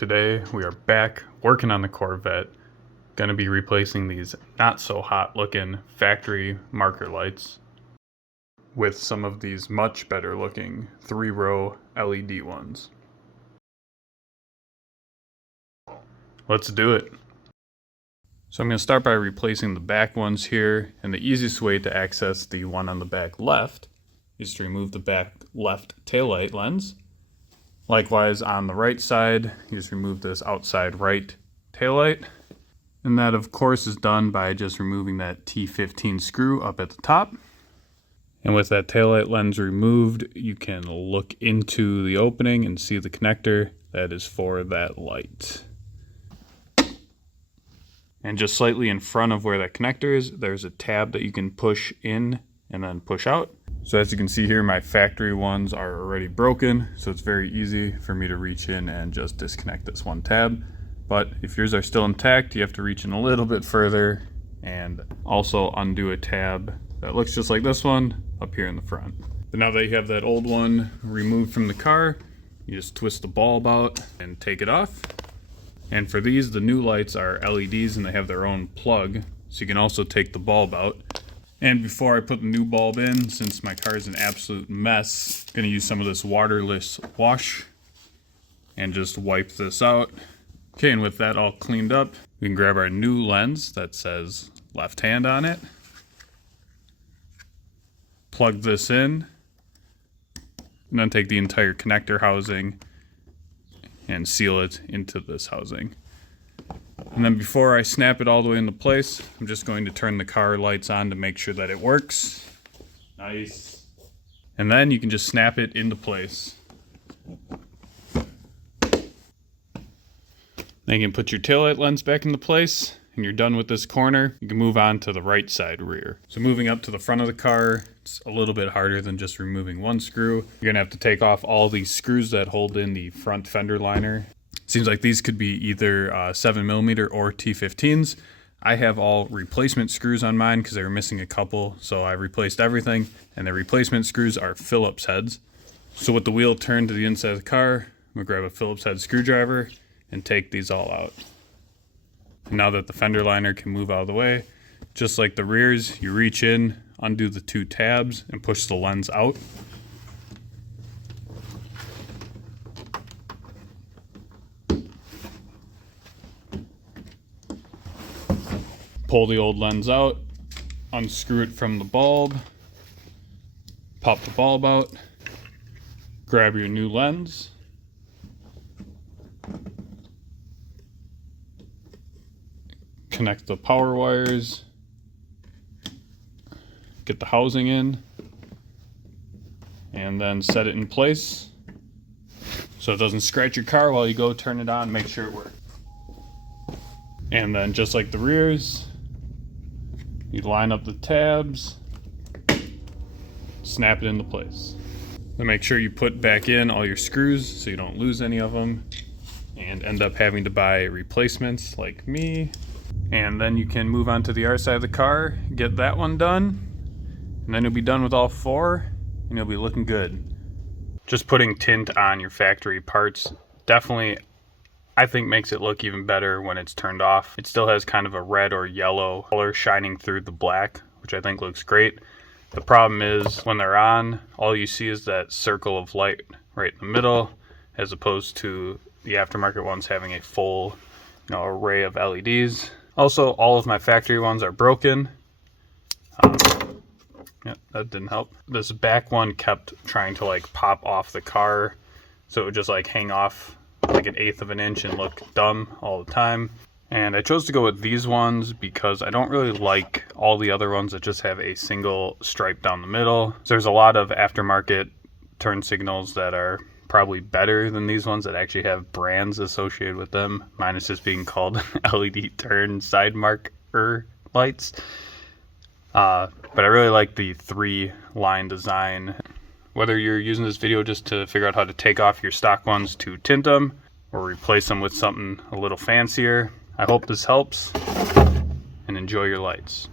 Today we are back working on the Corvette. Gonna be replacing these not so hot looking factory marker lights with some of these much better looking 3-row LED ones. Let's do it. So I'm gonna start by replacing the back ones here, and the easiest way to access the one on the back left is to remove the back left taillight lens. Likewise, on the right side, you just remove this outside right taillight. And that, of course, is done by just removing that T15 screw up at the top. And with that taillight lens removed, you can look into the opening and see the connector that is for that light. And just slightly in front of where that connector is, there's a tab that you can push in and then push out. So as you can see here, my factory ones are already broken, so it's very easy for me to reach in and just disconnect this one tab. But if yours are still intact, you have to reach in a little bit further and also undo a tab that looks just like this one up here in the front. But now that you have that old one removed from the car, you just twist the bulb out and take it off. And for these, the new lights are LEDs and they have their own plug, so you can also take the bulb out. And before I put the new bulb in, since my car is an absolute mess, I'm gonna use some of this waterless wash and just wipe this out. Okay, and with that all cleaned up, we can grab our new lens that says left hand on it, plug this in, and then take the entire connector housing and seal it into this housing. And then before I snap it all the way into place, I'm just going to turn the car lights on to make sure that it works. Nice. And then you can just snap it into place. Then you can put your taillight lens back into place, and you're done with this corner. You can move on to the right side rear. So moving up to the front of the car, it's a little bit harder than just removing one screw. You're gonna have to take off all these screws that hold in the front fender liner. Seems like these could be either 7mm or T15s. I have all replacement screws on mine because they were missing a couple, so I replaced everything, and the replacement screws are Phillips heads. So with the wheel turned to the inside of the car, I'm gonna grab a Phillips head screwdriver and take these all out. And now that the fender liner can move out of the way, just like the rears, you reach in, undo the two tabs, and push the lens out. Pull the old lens out, unscrew it from the bulb, pop the bulb out, grab your new lens, connect the power wires, get the housing in, and then set it in place so it doesn't scratch your car while you go turn it on, make sure it works. And then just like the rears, you line up the tabs, snap it into place. Then make sure you put back in all your screws so you don't lose any of them and end up having to buy replacements like me. And then you can move on to the other side of the car, get that one done, and then you'll be done with all four and you'll be looking good. Just putting tint on your factory parts definitely, I think, makes it look even better when it's turned off. It still has kind of a red or yellow color shining through the black, which I think looks great. The problem is when they're on, all you see is that circle of light right in the middle, as opposed to the aftermarket ones having a full, array of LEDs. Also, all of my factory ones are broken. Yeah, that didn't help. This back one kept trying to pop off the car, so it would just hang off like 1/8 of an inch and look dumb all the time. And I chose to go with these ones because I don't really like all the other ones that just have a single stripe down the middle. So there's a lot of aftermarket turn signals that are probably better than these ones that actually have brands associated with them. Mine is just being called LED turn side marker lights. But I really like the 3-line design. Whether you're using this video just to figure out how to take off your stock ones to tint them or replace them with something a little fancier, I hope this helps, and enjoy your lights.